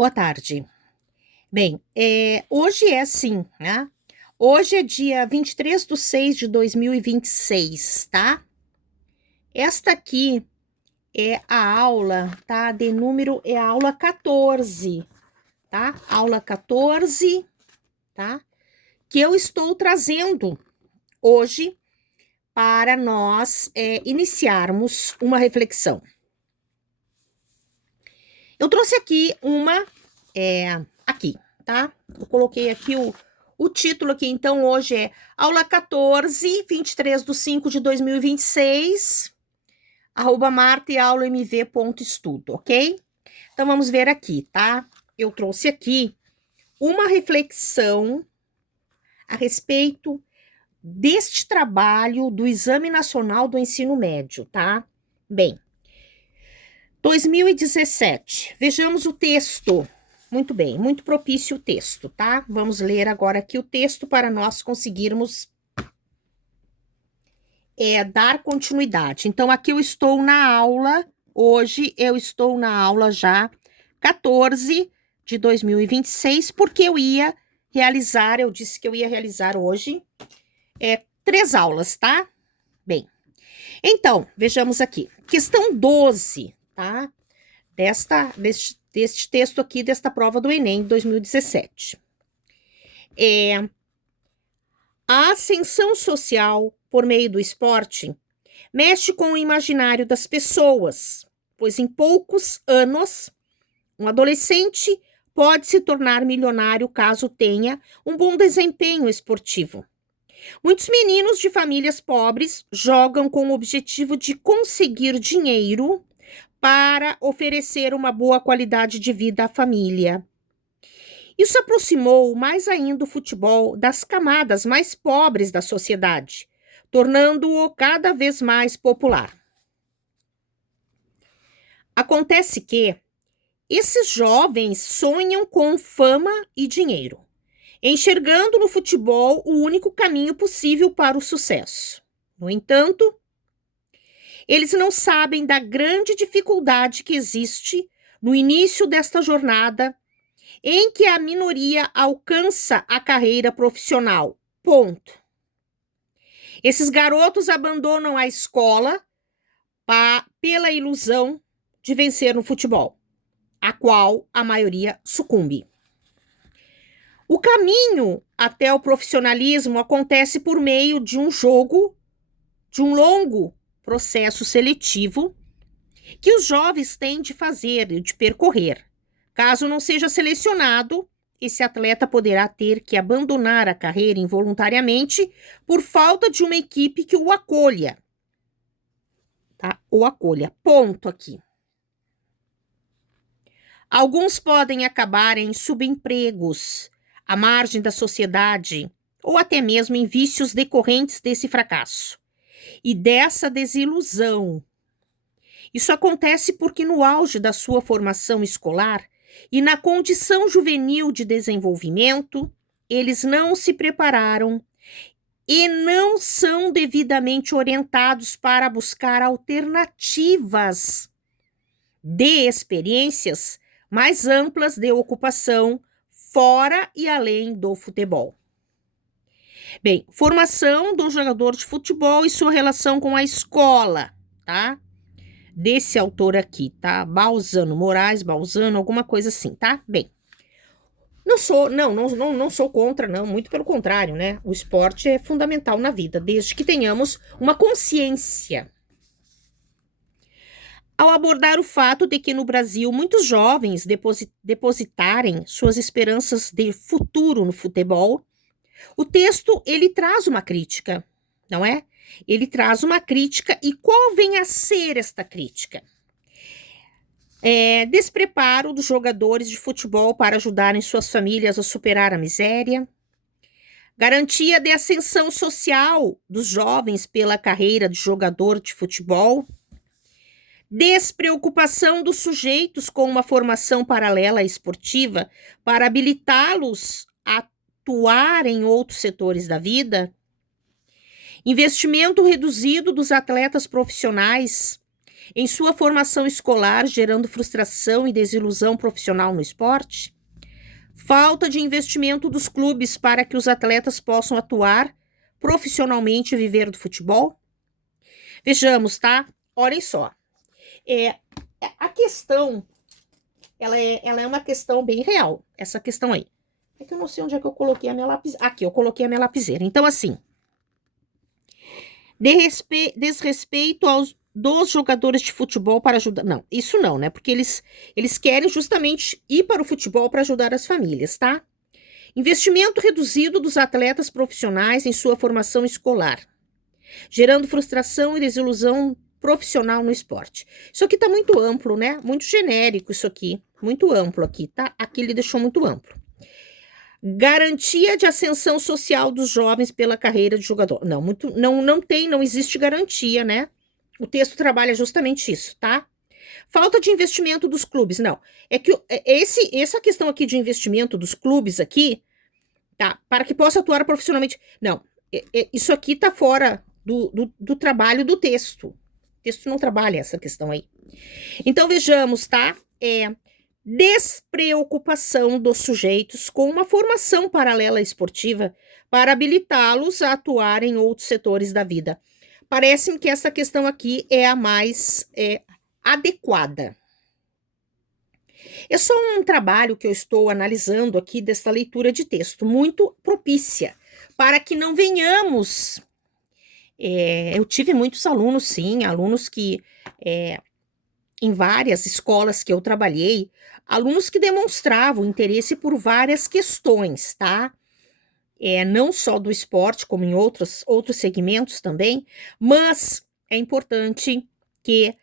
Boa tarde. Bem, hoje é assim, né? Hoje é dia 23/6/2026, tá? Esta aqui é a aula, tá? De número é a aula 14, tá? Aula 14, tá? Que eu estou trazendo hoje para nós iniciarmos uma reflexão. Eu trouxe aqui aqui, tá? Eu coloquei aqui o título aqui, então, hoje é aula 14, 23/5/2026, @martaeaulamv.estudo, ok? Então, vamos ver aqui, tá? Eu trouxe aqui uma reflexão a respeito deste trabalho do Exame Nacional do Ensino Médio, tá? Bem, 2017, vejamos o texto. Muito bem, muito propício o texto, tá? Vamos ler agora aqui o texto para nós conseguirmos dar continuidade. Então, aqui eu estou na aula, hoje eu estou na aula já 14 de 2026, porque eu disse que eu ia realizar hoje 3 aulas, tá? Bem, então, vejamos aqui. Questão 12, tá? Deste texto aqui, desta prova do Enem 2017. A ascensão social por meio do esporte mexe com o imaginário das pessoas, pois em poucos anos, um adolescente pode se tornar milionário caso tenha um bom desempenho esportivo. Muitos meninos de famílias pobres jogam com o objetivo de conseguir dinheiro para oferecer uma boa qualidade de vida à família. Isso aproximou mais ainda o futebol das camadas mais pobres da sociedade, tornando-o cada vez mais popular. Acontece que esses jovens sonham com fama e dinheiro, enxergando no futebol o único caminho possível para o sucesso. No entanto, eles não sabem da grande dificuldade que existe no início desta jornada em que a minoria alcança a carreira profissional. Ponto. Esses garotos abandonam a escola pela ilusão de vencer no futebol, a qual a maioria sucumbe. O caminho até o profissionalismo acontece por meio de um longo processo seletivo que os jovens têm de fazer e de percorrer. Caso não seja selecionado, esse atleta poderá ter que abandonar a carreira involuntariamente por falta de uma equipe que o acolha. Tá? O acolha. Ponto aqui. Alguns podem acabar em subempregos, à margem da sociedade, ou até mesmo em vícios decorrentes desse fracasso e dessa desilusão. Isso acontece porque no auge da sua formação escolar e na condição juvenil de desenvolvimento, eles não se prepararam e não são devidamente orientados para buscar alternativas de experiências mais amplas de ocupação fora e além do futebol. Bem, formação do jogador de futebol e sua relação com a escola, tá? Desse autor aqui, tá? Moraes, Balzano, alguma coisa assim, tá? Bem, não sou contra, não, muito pelo contrário, né? O esporte é fundamental na vida, desde que tenhamos uma consciência. Ao abordar o fato de que no Brasil muitos jovens depositarem suas esperanças de futuro no futebol, o texto, ele traz uma crítica, não é? Ele traz uma crítica, e qual vem a ser esta crítica? Despreparo dos jogadores de futebol para ajudarem suas famílias a superar a miséria, garantia de ascensão social dos jovens pela carreira de jogador de futebol, despreocupação dos sujeitos com uma formação paralela esportiva para habilitá-los a atuar em outros setores da vida, investimento reduzido dos atletas profissionais em sua formação escolar, gerando frustração e desilusão profissional no esporte. Falta de investimento dos clubes para que os atletas possam atuar profissionalmente e viver do futebol. Vejamos, tá? Olhem só. A questão, ela é uma questão bem real, essa questão aí. É que eu não sei onde é que eu coloquei a minha lapiseira. Aqui, eu coloquei a minha lapiseira. Então, assim, desrespeito dos jogadores de futebol para ajudar. Não, isso não, né? Porque eles querem justamente ir para o futebol para ajudar as famílias, tá? Investimento reduzido dos atletas profissionais em sua formação escolar, gerando frustração e desilusão profissional no esporte. Isso aqui tá muito amplo, né? Muito genérico isso aqui. Muito amplo aqui, tá? Aqui ele deixou muito amplo. Garantia de ascensão social dos jovens pela carreira de jogador. Não existe garantia, né? O texto trabalha justamente isso, tá? Falta de investimento dos clubes. Não, é que essa questão aqui de investimento dos clubes aqui, tá? Para que possa atuar profissionalmente. Não, isso aqui tá fora do trabalho do texto. O texto não trabalha essa questão aí. Então, vejamos, tá? Despreocupação dos sujeitos com uma formação paralela esportiva para habilitá-los a atuar em outros setores da vida. Parece-me que essa questão aqui é a mais adequada. É só um trabalho que eu estou analisando aqui desta leitura de texto, muito propícia, para que não venhamos. Eu tive muitos alunos, sim, alunos que, em várias escolas que eu trabalhei, alunos que demonstravam interesse por várias questões, tá? Não só do esporte, como em outros segmentos também, mas é importante que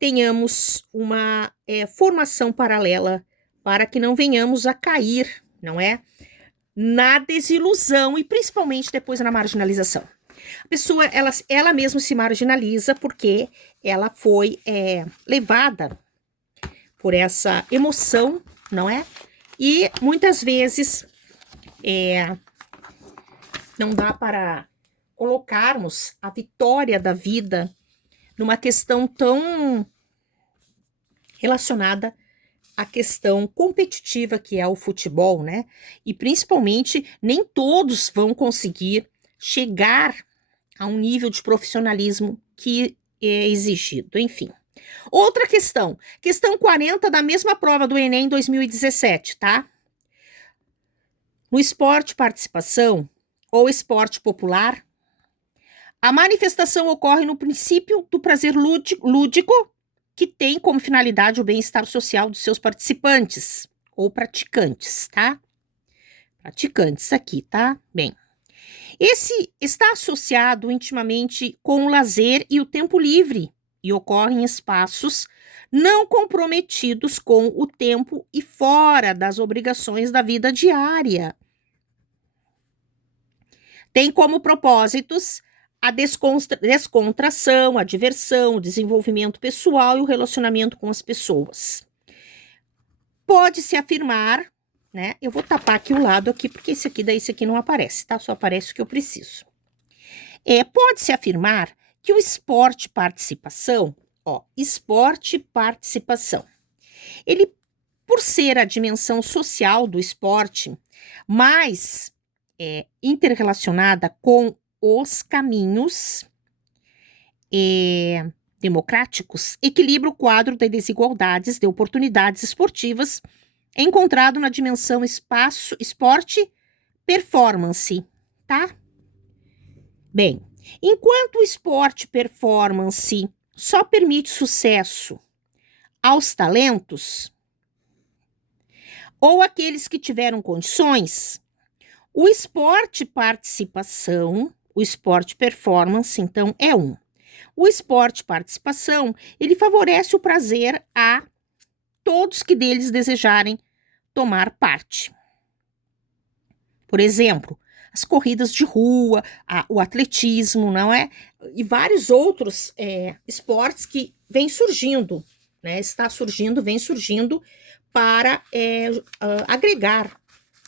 tenhamos uma formação paralela para que não venhamos a cair, não é? Na desilusão e principalmente depois na marginalização. A pessoa, ela mesma se marginaliza porque ela foi levada por essa emoção, não é? E muitas vezes não dá para colocarmos a vitória da vida numa questão tão relacionada à questão competitiva que é o futebol, né? E principalmente nem todos vão conseguir chegar a um nível de profissionalismo que é exigido, enfim. Outra questão 40 da mesma prova do Enem 2017, tá? No esporte participação ou esporte popular, a manifestação ocorre no princípio do prazer lúdico, que tem como finalidade o bem-estar social dos seus participantes ou praticantes, tá? Praticantes aqui, tá? Bem, esse está associado intimamente com o lazer e o tempo livre e ocorre em espaços não comprometidos com o tempo e fora das obrigações da vida diária. Tem como propósitos a descontração, a diversão, o desenvolvimento pessoal e o relacionamento com as pessoas. Pode-se afirmar, né? Eu vou tapar aqui o lado aqui, porque esse aqui não aparece, tá? Só aparece o que eu preciso. Pode-se afirmar que o esporte participação, ele, por ser a dimensão social do esporte, mais interrelacionada com os caminhos democráticos, equilibra o quadro de desigualdades de oportunidades esportivas encontrado na dimensão esporte performance, tá? Bem, enquanto o esporte performance só permite sucesso aos talentos ou aqueles que tiveram condições, o esporte participação, o esporte performance, então, é um. O esporte participação, ele favorece o prazer a todos que deles desejarem tomar parte. Por exemplo, as corridas de rua, o atletismo, não é? E vários outros esportes que vêm surgindo, né? Vem surgindo para agregar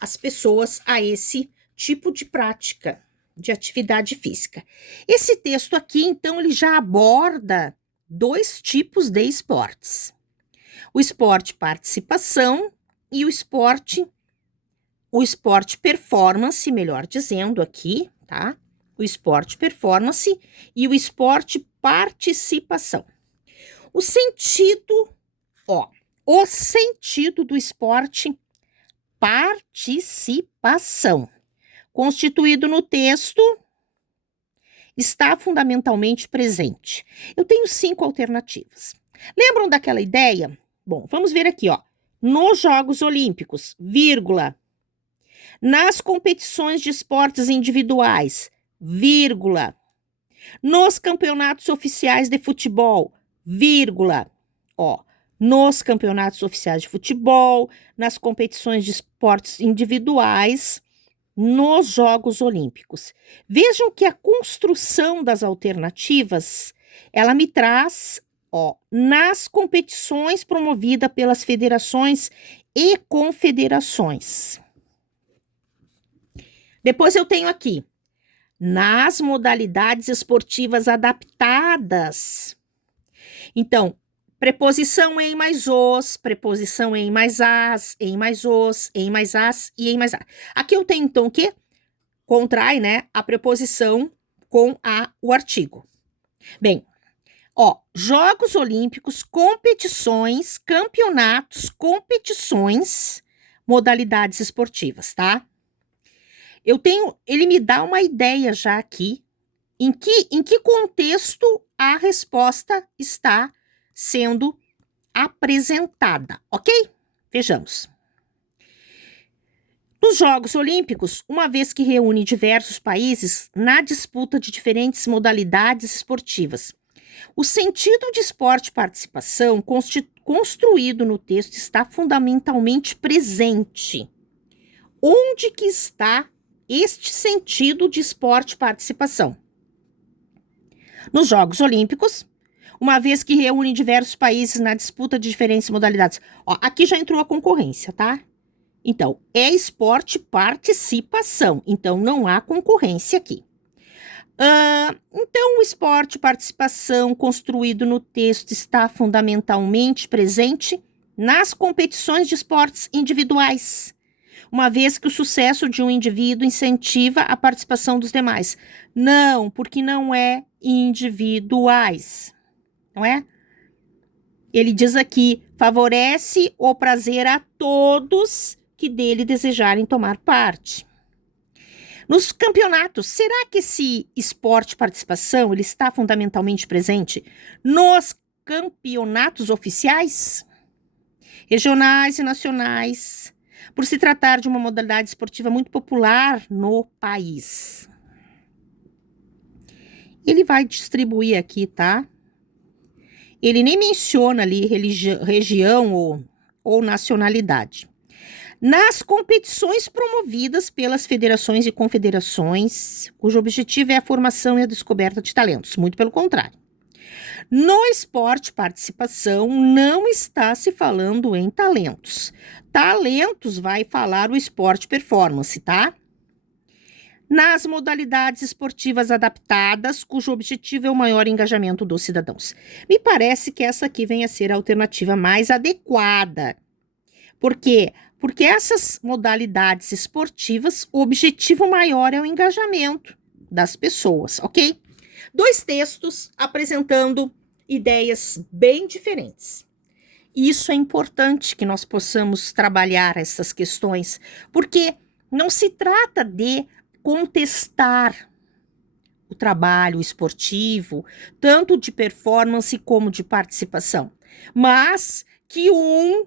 as pessoas a esse tipo de prática, de atividade física. Esse texto aqui, então, ele já aborda dois tipos de esportes. O esporte participação e o esporte performance, melhor dizendo aqui, tá? O esporte performance e o esporte participação. O sentido do esporte participação, constituído no texto, está fundamentalmente presente. Eu tenho 5 alternativas. Lembram daquela ideia? Bom, vamos ver aqui, ó. Nos Jogos Olímpicos, vírgula. Nas competições de esportes individuais, vírgula. Nos campeonatos oficiais de futebol, vírgula. Ó, nos campeonatos oficiais de futebol, nas competições de esportes individuais, nos Jogos Olímpicos. Vejam que a construção das alternativas, ela me traz, ó, nas competições promovidas pelas federações e confederações. Depois eu tenho aqui, nas modalidades esportivas adaptadas. Então, preposição em mais os, preposição em mais as, em mais os, em mais as e em mais a. Aqui eu tenho, então, o quê? Contrai, né, a preposição com o artigo. Bem, ó, Jogos Olímpicos, competições, campeonatos, competições, modalidades esportivas, tá? Ele me dá uma ideia já aqui, em que contexto a resposta está sendo apresentada, ok? Vejamos. Nos Jogos Olímpicos, uma vez que reúne diversos países na disputa de diferentes modalidades esportivas, o sentido de esporte participação construído no texto está fundamentalmente presente. Onde que está este sentido de esporte participação? Nos Jogos Olímpicos, uma vez que reúne diversos países na disputa de diferentes modalidades. Ó, aqui já entrou a concorrência, tá? Então, é esporte participação. Então, não há concorrência aqui. Então, o esporte participação construído no texto está fundamentalmente presente nas competições de esportes individuais, uma vez que o sucesso de um indivíduo incentiva a participação dos demais. Não, porque não é individuais, não é? Ele diz aqui, favorece o prazer a todos que dele desejarem tomar parte. Nos campeonatos, será que esse esporte participação ele está fundamentalmente presente nos campeonatos oficiais, regionais e nacionais, por se tratar de uma modalidade esportiva muito popular no país? Ele vai distribuir aqui, tá? Ele nem menciona ali região ou nacionalidade. Nas competições promovidas pelas federações e confederações, cujo objetivo é a formação e a descoberta de talentos, muito pelo contrário. No esporte participação, não está se falando em talentos. Talentos vai falar o esporte performance, tá? Nas modalidades esportivas adaptadas, cujo objetivo é o maior engajamento dos cidadãos. Me parece que essa aqui vem a ser a alternativa mais adequada. Por quê? Porque essas modalidades esportivas, o objetivo maior é o engajamento das pessoas, ok? 2 textos apresentando ideias bem diferentes. E isso é importante que nós possamos trabalhar essas questões, porque não se trata de contestar o trabalho esportivo, tanto de performance como de participação, mas que o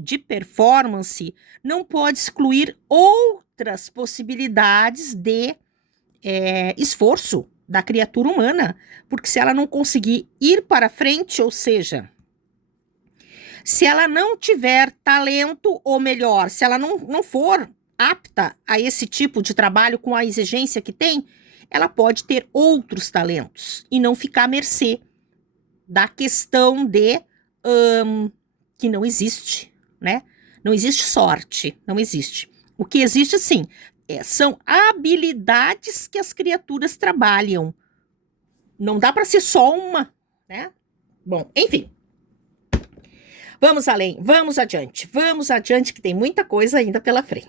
de performance não pode excluir outras possibilidades de esforço da criatura humana, porque se ela não conseguir ir para frente, ou seja, se ela não tiver talento, ou melhor, se ela não for apta a esse tipo de trabalho com a exigência que tem, ela pode ter outros talentos e não ficar à mercê da questão de que não existe, né? Não existe sorte, não existe. O que existe, sim, são habilidades que as criaturas trabalham. Não dá para ser só uma, né? Bom, enfim. Vamos além, vamos adiante, que tem muita coisa ainda pela frente.